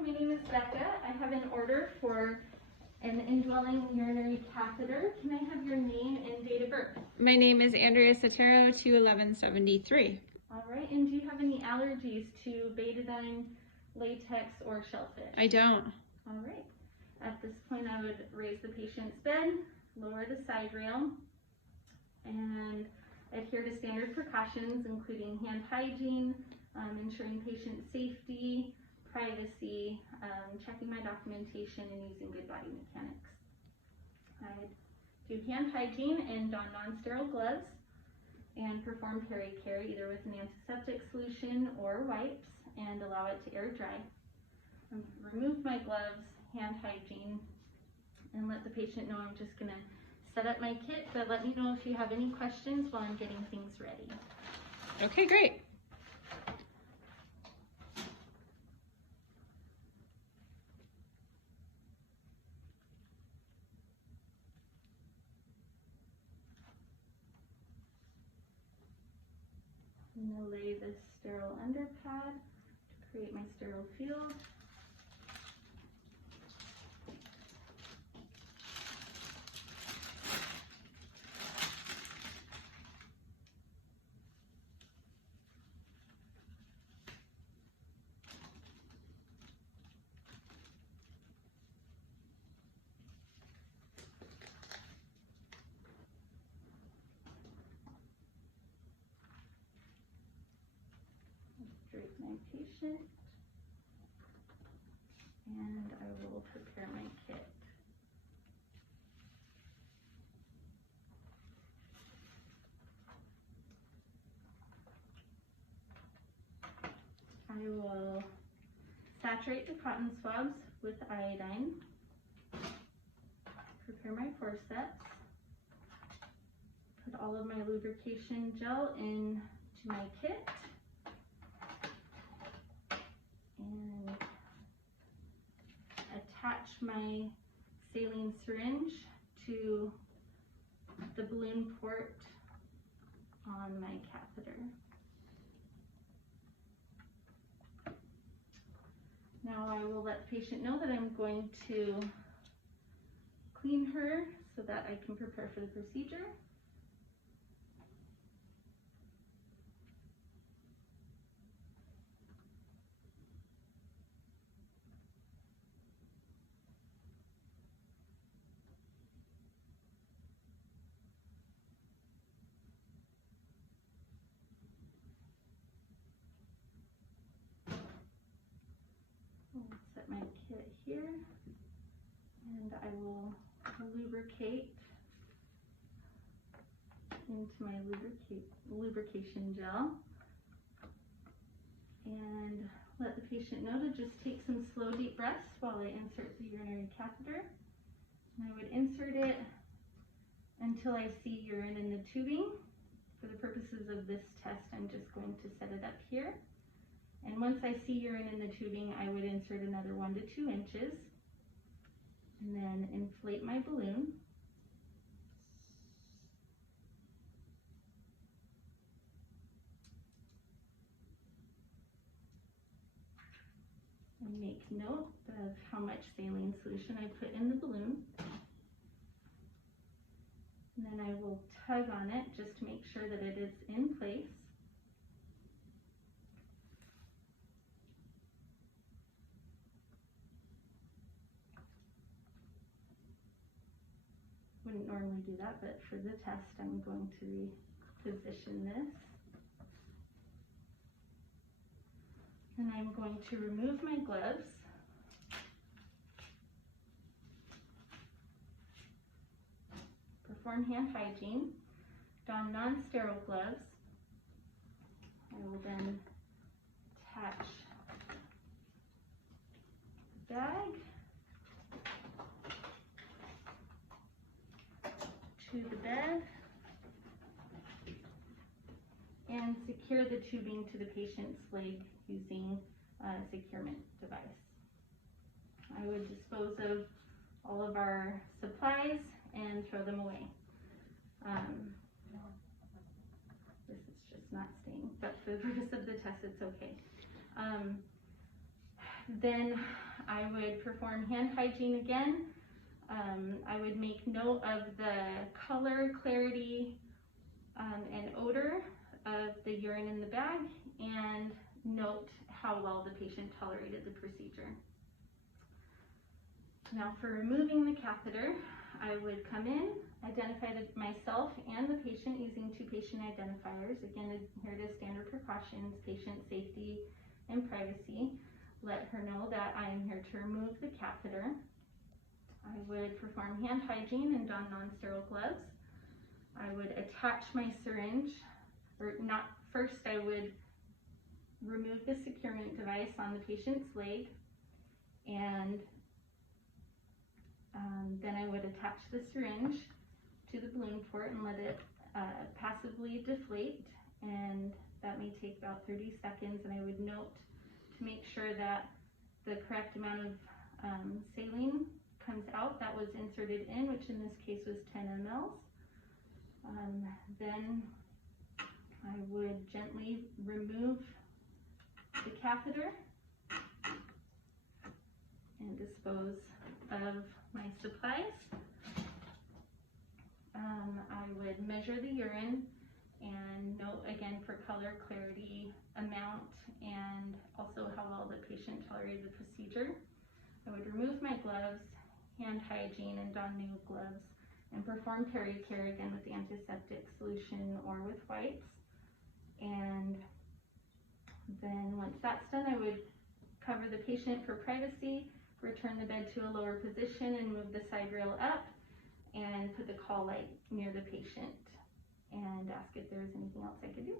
my name is Becca. I have an order for an indwelling urinary catheter. Can I have your name and date of birth? My name is Andrea Sotero, 21173. All right, and do you have any allergies to betadine, latex, or shellfish? I don't. All right. At this point, I would raise the patient's bed, lower the side rail, and adhere to standard precautions, including hand hygiene, ensuring patient safety, privacy, checking my documentation, and using good body mechanics. I'd do hand hygiene and don non-sterile gloves and perform peri-care either with an antiseptic solution or wipes and allow it to air dry. Remove my gloves, hand hygiene, and let the patient know I'm just going to set up my kit, but let me know if you have any questions while I'm getting things ready. Okay, great. I'm going to lay this sterile underpad to create my sterile field. Drape my patient, and I will prepare my kit. I will saturate the cotton swabs with iodine, prepare my forceps, put all of my lubrication gel into my kit, and attach my saline syringe to the balloon port on my catheter. Now I will let the patient know that I'm going to clean her so that I can prepare for the procedure. I'll set my kit here, and I will lubricate into my lubrication gel, and let the patient know to just take some slow deep breaths while I insert the urinary catheter. And I would insert it until I see urine in the tubing. For the purposes of this test, I'm just going to set it up here. And once I see urine in the tubing, I would insert another 1 to 2 inches, and then inflate my balloon. And make note of how much saline solution I put in the balloon. And then I will tug on it just to make sure that it is in place. Wouldn't normally do that, but for the test, I'm going to reposition this. And I'm going to remove my gloves. Perform hand hygiene. Don non-sterile gloves. I will then attach the bag to the bed and secure the tubing to the patient's leg using a securement device. I would dispose of all of our supplies and throw them away. This is just not staying, but for the purpose of the test, it's okay. Then I would perform hand hygiene again. I would make note of the color, clarity, and odor of the urine in the bag, and note how well the patient tolerated the procedure. Now for removing the catheter, I would come in, identify myself and the patient using two patient identifiers. Again, adhere to standard precautions, patient safety and privacy. Let her know that I am here to remove the catheter. I would perform hand hygiene and don non-sterile gloves. I would attach my syringe, or not, first I would remove the securement device on the patient's leg, and then I would attach the syringe to the balloon port and let it passively deflate, and that may take about 30 seconds, and I would note to make sure that the correct amount of saline comes out that was inserted in, which in this case was 10 mL. Then I would gently remove the catheter and dispose of my supplies. I would measure the urine and note again for color, clarity, amount, and also how well the patient tolerated the procedure. I would remove my gloves, hand hygiene, and don new gloves, and perform peri-care again with the antiseptic solution or with wipes. And then once that's done, I would cover the patient for privacy, return the bed to a lower position, and move the side rail up, and put the call light near the patient, and ask if there was anything else I could do.